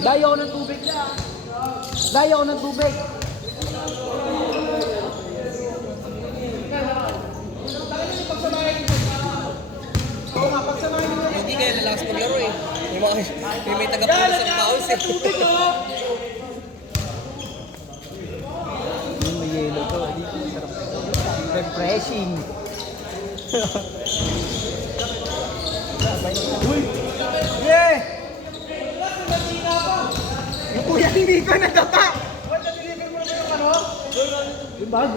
Dayo ako ng tubig na. Dayo ako ng tubig. Hindi kaya lalakas maglaro eh. May taga-pulo sa paus eh. Yung may yelo to. Dito sarap. Refreshing. Uy! Yeah! Yung kuya hindi ko nagtapa! Ba't na-deliver mo naman yung ano? Yung bag?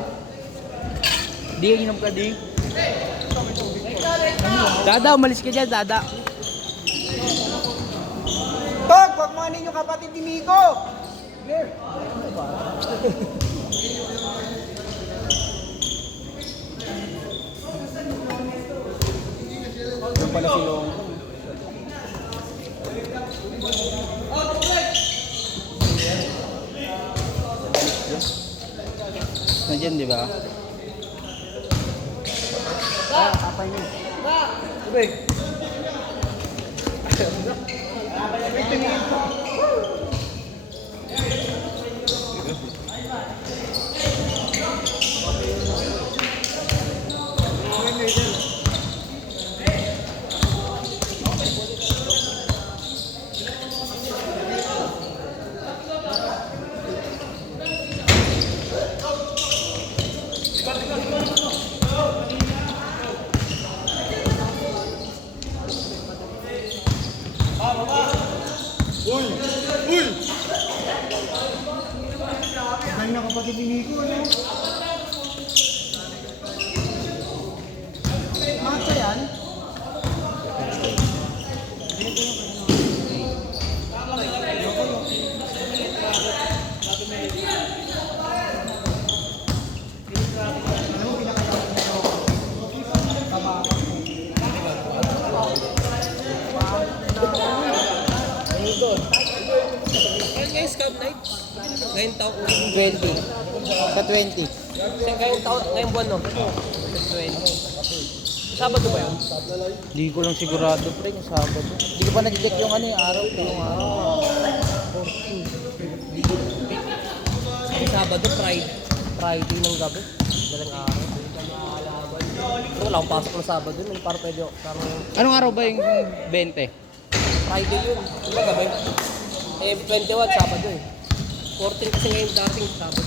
Di ka inom ka, di? Dada, umalis ka dyan, Dada. Tok, wag mo anin yung kapatid ni Miko! Clear! Ano ba? Yung pala si Long. Nandiyan, di ba? Kapay niyo. Tubig. May tumingin po. Uy! Uy! Dahil na kapatid ni Nico, ano? Matcha yan? Ayun guys, Camp Night. Ngayong taon. 20. Sa 20. Ngayong buwan no? 20. Sabado ba yun? Hindi ko lang sigurado, pre, yung Sabado. Hindi ko pa nag-check yung ano, yung araw. Yung araw. Yung Sabado, Friday ng gabi. Dalang araw. Pero wala akong pasok ng Sabado yun. Para pwede ako. Anong araw ba yung 20? Friday yun. Diba gabi? Eh, 21, Sabado eh. 14 kasi ngayon dating Sabado.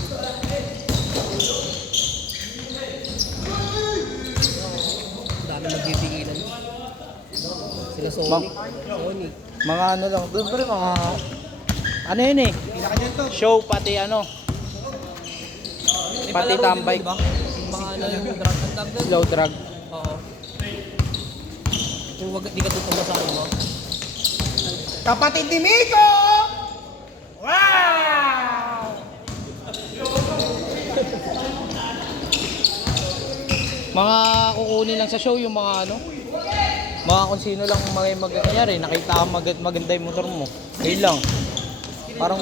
Dami magtitinginan. Sila Sonic. Sonic. Mga ano lang, doon pre, mga... Ano yun eh? Show, pati ano. May Pati palaro tambay. din, diba? Mga ano yung drug. Ang tag doon? Slow drag. Oo. Kung wag, di ka tutong sa ano mo. Kapatid ni Miko! Wow! Mga kukunin lang sa show yung mga ano. Mga kung sino lang kanyari, nakita ka maganda yung motor mo. Ayun lang. Parang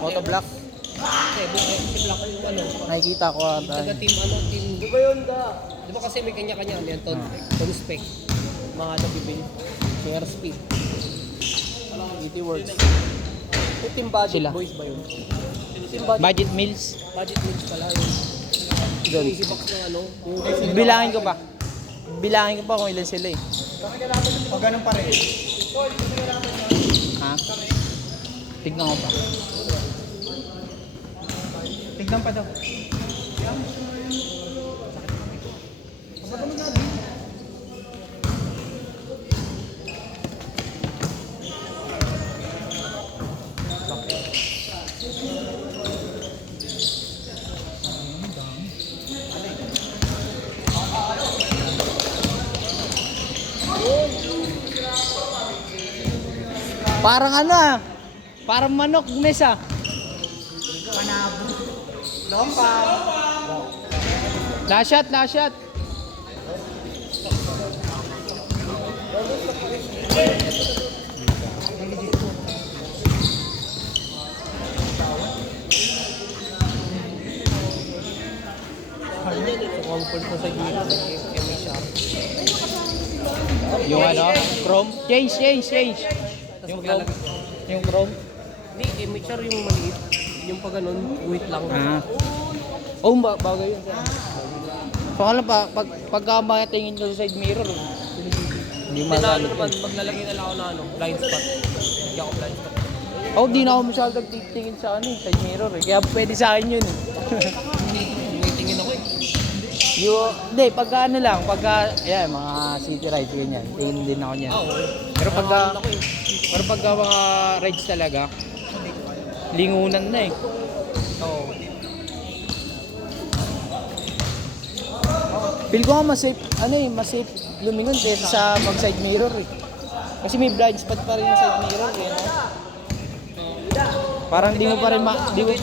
Moto Black. Si Black yung ano. Nakikita ko ata. Taga team ano, team. Di ba yun da? Di ba kasi may kanya-kanya ano yan, ton spec. Mga nabibili. Share speed. ET Works. Yung team budget Sila. boys ba yun? Team Budget Mills. budget means pala yun. Doon. Easy box ng ano. Yung Bilangin ko pa. Bilangin ko pa kung ilan sila eh. O ganun pa rin. Ha? Tignan ko pa. Tignan pa daw. Parang ano ah. Parang manok, Nes ah. Panabo. Lompa. Last shot, last shot. So, comfort ko sa giro, MHR. Yung ano, chrome. Change. Yung chrome. Yung chrome. Hindi, MHR yung maliit. Yung pa ganun, wait lang. Oh, bagay yun. So, alam pa, pagka makatingin ko sa side mirror, hindi Hindi na masalit naman, yun. maglalagay na lang ako na blind spot. Hindi ako blind spot. Oh, di na ako masyado nagtitingin sa side mirror eh. Kaya pwede sa akin yun. Tingin ako eh. Hindi, pagka ano lang, ayan, mga city rides, ganyan. Tingin din ako niyan. Pero pagka mga rides talaga, lingunan na eh. Oo. Feel ko nga mas safe lumingon kaysa sa mag side mirror eh. Kasi may blind spot pa rin yung side mirror eh. No? Parang di mo pa rin di mo,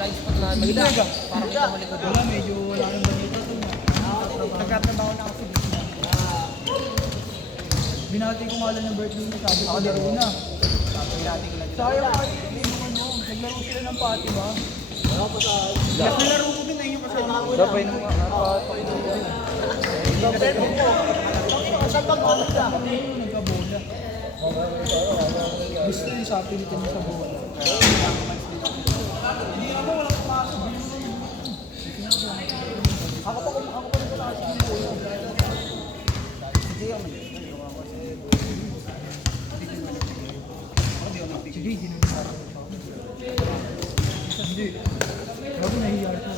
Blind spot na maganda. Parang kita malikod. Wala, medyo wala nang ganito. Nagkatrabaho na kasi. Binati ko nga lang yung birthday niya, sabi ko laro na. Sayang kayo, hindi mo ano, naglaro sila ng pati ba? Mas nalaro ko din ayun yung kasama ko. dapat yung Nagkabola. Gusto yung sa Pilipinas sa bola. Hindi ako, walang pumasok. Ako pa rin wala sa bola. Sige, ako sige, hindi naman parang hindi. Grabe, nahihiya ito.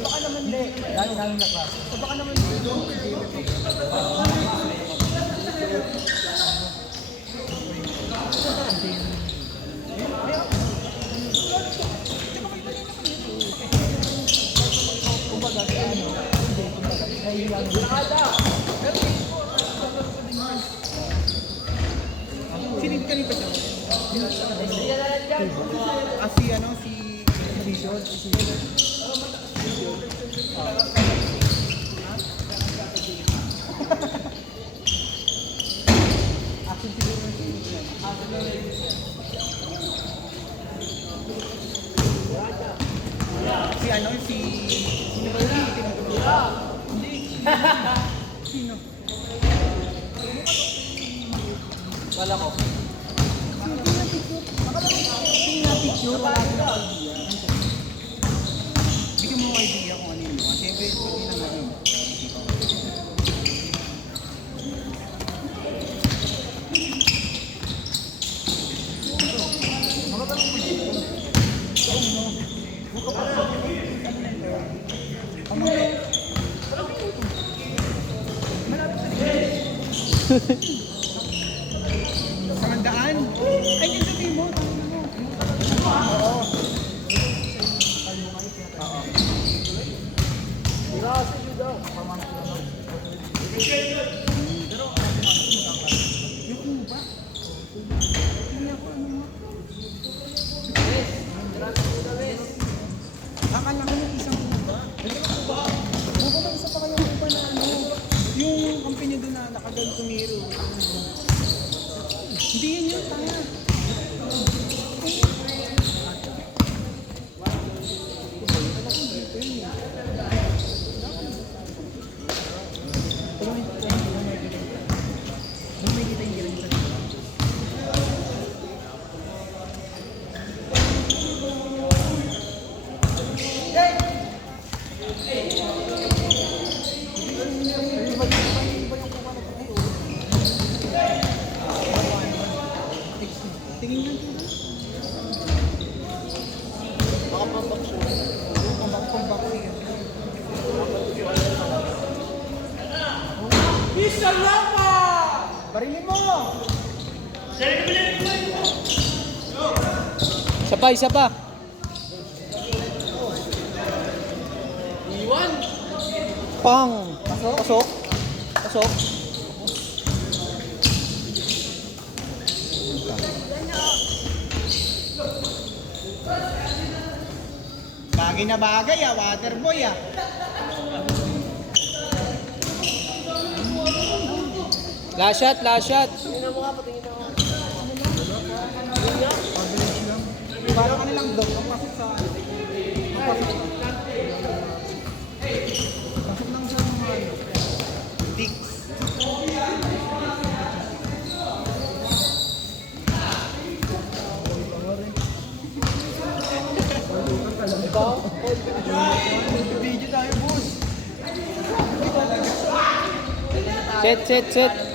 Baka naman di. Dahil namin na klase. Baka naman di. Sinip ka rin pa siya? Si ano, si Vision? Action siguro na si ano, sino ba yun? Hindi. Sino? Wala ko. Bigyan mo idea kung ano yun. Siyempre, hindi naman yun. Samandaan? Ay, yung sabihin mo. Oo. Akala ko yung isang kuba. Buka ba isa pa kayong kuba na ano? Yung company doon na nakaganto miro. Hindi yan yun, tanga. Tingin lang ito. Baka pambaksin. Pambaksin. Mr. Lapa! Barilin mo! isa pa. Iwan! Pang! Pasok. Bagay na bagay waterboy Last shot, last shot. Tingnan mo nga, patingin ako. Average lang. Parang kanilang dog, ang pasok sa ano. Ang pasok sa pasok lang sa mga ano. Dick. Video tayo, boss. Set, set, set.